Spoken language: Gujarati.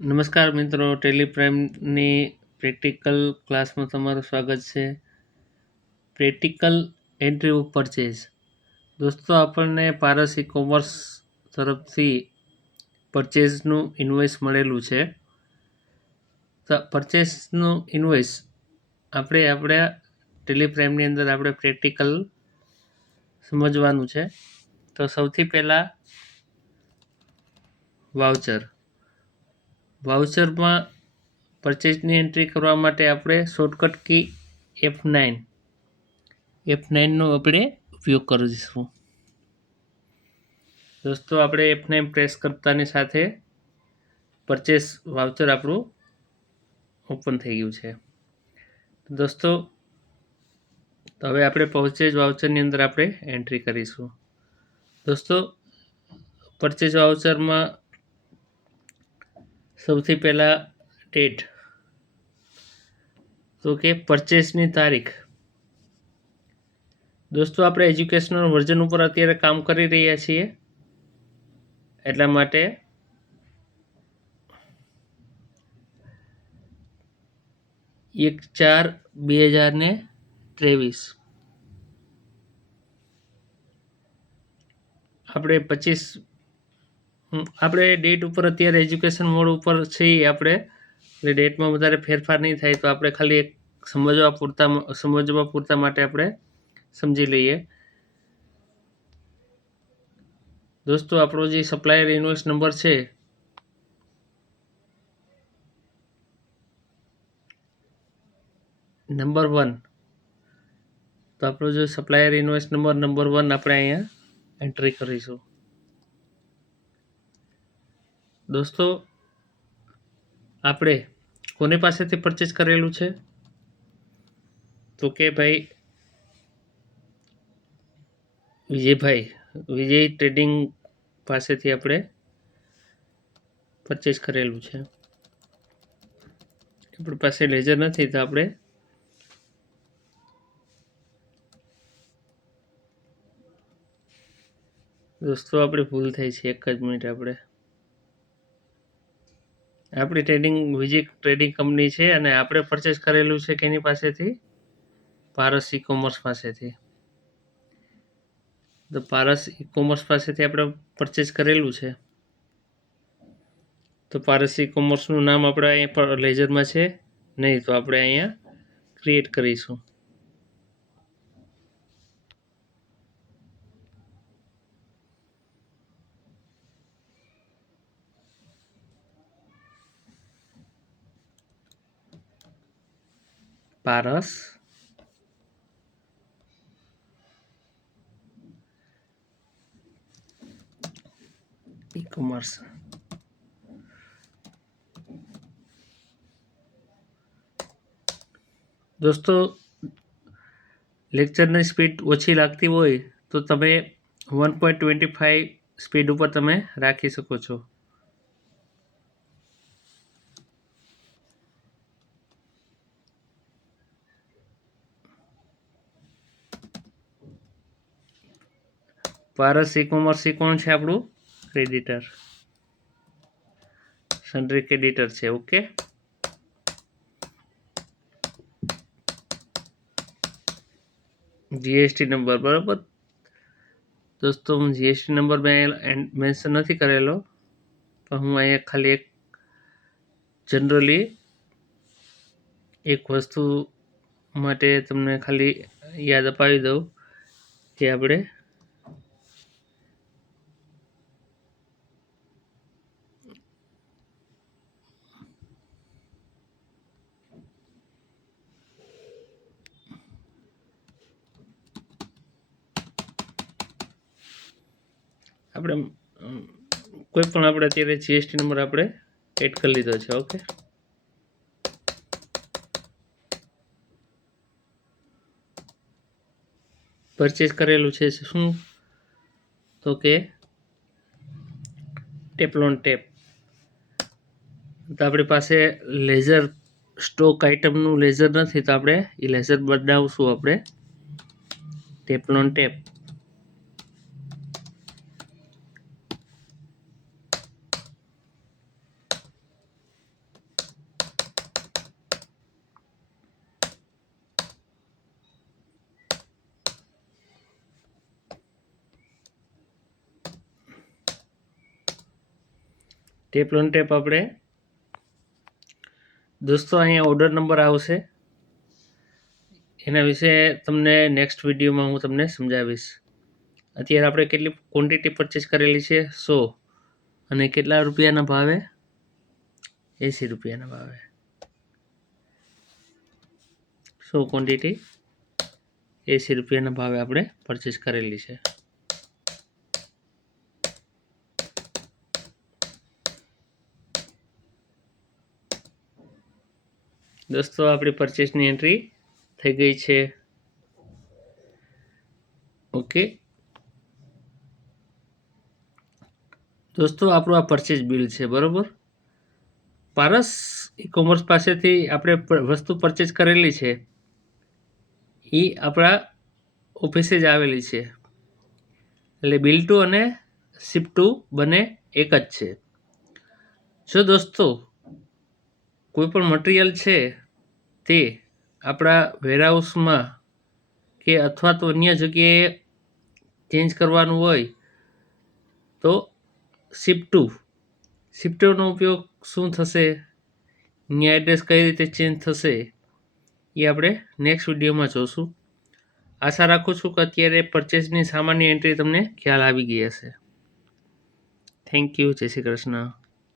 નમસ્કાર મિત્રો, ટેલિપ્રાઇમની પ્રેક્ટિકલ ક્લાસમાં તમારું સ્વાગત છે. Practical entry of purchase. દોસ્તો, આપણને પારસ ઈ કોમર્સ તરફથી પરચેઝનું ઇન્વોઇસ મળેલું છે. તો પરચેઝનું ઇન્વોઇસ આપણા ટેલિપ્રાઇમની અંદર આપણે પ્રેક્ટિકલ સમજવાનું છે. તો સૌથી પહેલાં વાઉચરમાં પરચેઝની એન્ટ્રી કરવા માટે આપણે શોર્ટકટ કી F9નો આપણે ઉપયોગ કરીશું. દોસ્તો, આપણે F9 પ્રેસ કરતાની સાથે પરચેઝ વાઉચર આપણું ઓપન થઈ ગયું છે. દોસ્તો, હવે આપણે પરચેઝ વાઉચરની અંદર આપણે એન્ટ્રી કરીશું. દોસ્તો, પરચેઝ વાઉચરમાં સૌથી પહેલાં ડેટ, તો કે પરચેસની તારીખ. દોસ્તો, આપણે એજ્યુકેશનલ વર્ઝન ઉપર અત્યારે કામ કરી રહ્યા છીએ, એટલા માટે 1/4/2023 આપણે 25 આપણે ડેટ ઉપર અત્યારે એજ્યુકેશન મોડ ઉપર છીએ. આપણે ડેટમાં વધારે ફેરફાર નહીં થાય, તો આપણે ખાલી એક સમજવા પૂરતા માટે આપણે સમજી લઈએ. દોસ્તો, આપણો જે સપ્લાયર ઇન્વોઇસ નંબર છે નંબર 1, તો આપણો જે સપ્લાયર ઇન્વોઇસ નંબર 1 આપણે અહીંયા એન્ટ્રી કરીશું. દોસ્તો, આપણે કોની પાસેથી પરચેસ કરેલું છે? તો કે ભાઈ વિજય ટ્રેડિંગ પાસેથી આપણે પરચેસ કરેલું છે. આપણી પાસે લેઝર નથી, તો આપણે દોસ્તો આપણી ભૂલ થઈ છે. એક જ મિનિટ. આપણી વિજય ટ્રેડિંગ કંપની છે અને આપણે પરચેસ કરેલું છે કેની પાસેથી? પારસ ઈ કોમર્સ પાસેથી. તો પારસ ઈ કોમર્સ પાસેથી આપણે પરચેસ કરેલું છે. તો પારસ ઈ કોમર્સનું નામ આપણે અહીંયા લેઝરમાં છે નહીં, તો આપણે અહીંયા ક્રિએટ કરીશું. પારસ ઈ કોમર્સ. દોસ્તો, લેક્ચરની સ્પીડ ઓછી લાગતી હોય તો તમે 1.25 સ્પીડ ઉપર તમે રાખી શકો છો. પારસ ઈ કોમર્સ કોણ છે? આપણું ક્રેડિટર, સન્ડ્રી ક્રેડિટર છે. ઓકે. જીએસટી નંબર બરાબર. દોસ્તો, હું જીએસટી નંબર મેન્શન નથી કરેલો, પણ હું અહીંયા ખાલી જનરલી એક વસ્તુ માટે તમને ખાલી યાદ અપાવી દઉં કે આપણે કોઈ પણ આપણે અત્યારે જીએસટી નંબર આપણે એડ કરી લીધો છે. ઓકે. પરચેસ કરેલું છે શું? તો કે ટેપલોન ટેપ. તો આપણી પાસે લેઝર સ્ટોક આઇટમનું લેઝર નથી, તો આપણે એ લેઝર બનાવશું. આપણે ટેપલોન ટેપ. ટેપ ઓન ટેપ આપણે દોસ્તો અહીંયા ઓર્ડર નંબર આવશે, એના વિશે તમને નેક્સ્ટ વિડીયોમાં હું તમને સમજાવીશ. અત્યારે આપણે કેટલી ક્વોન્ટિટી પરચેસ કરેલી છે 100, અને કેટલા રૂપિયાના ભાવે? 80 રૂપિયાના ભાવે. 100 ક્વોન્ટિટી 80 રૂપિયાના ભાવે આપણે પરચેસ કરેલી છે. દોસ્તો આપણી પરચેસની એન્ટ્રી થઈ ગઈ છે. ઓકે દોસ્તો, આપણું આ પરચેસ બિલ છે, બરોબર. પારસ ઈ-કોમર્સ પાસેથી આપણે વસ્તુ પરચેસ કરેલી છે, એ આપણા ઓફિસે જ આવેલી છે. એટલે બિલ ટુ અને શિપ ટુ બંને એક જ છે. જો દોસ્તો કોઈ પણ મટીરિયલ છે તે આપણા વેરહાઉસમાં કે અથવા તો અન્ય જગ્યાએ ચેન્જ કરવાનું હોય તો શિપ ટુનો ઉપયોગ શું થશે, અહીંયા એડ્રેસ કઈ રીતે ચેન્જ થશે એ આપણે નેક્સ્ટ વિડીયોમાં જોશું. આશા રાખું છું કે અત્યારે પરચેસની સામાન્ય એન્ટ્રી તમને ખ્યાલ આવી ગઈ હશે. Thank you. જય શ્રી કૃષ્ણ.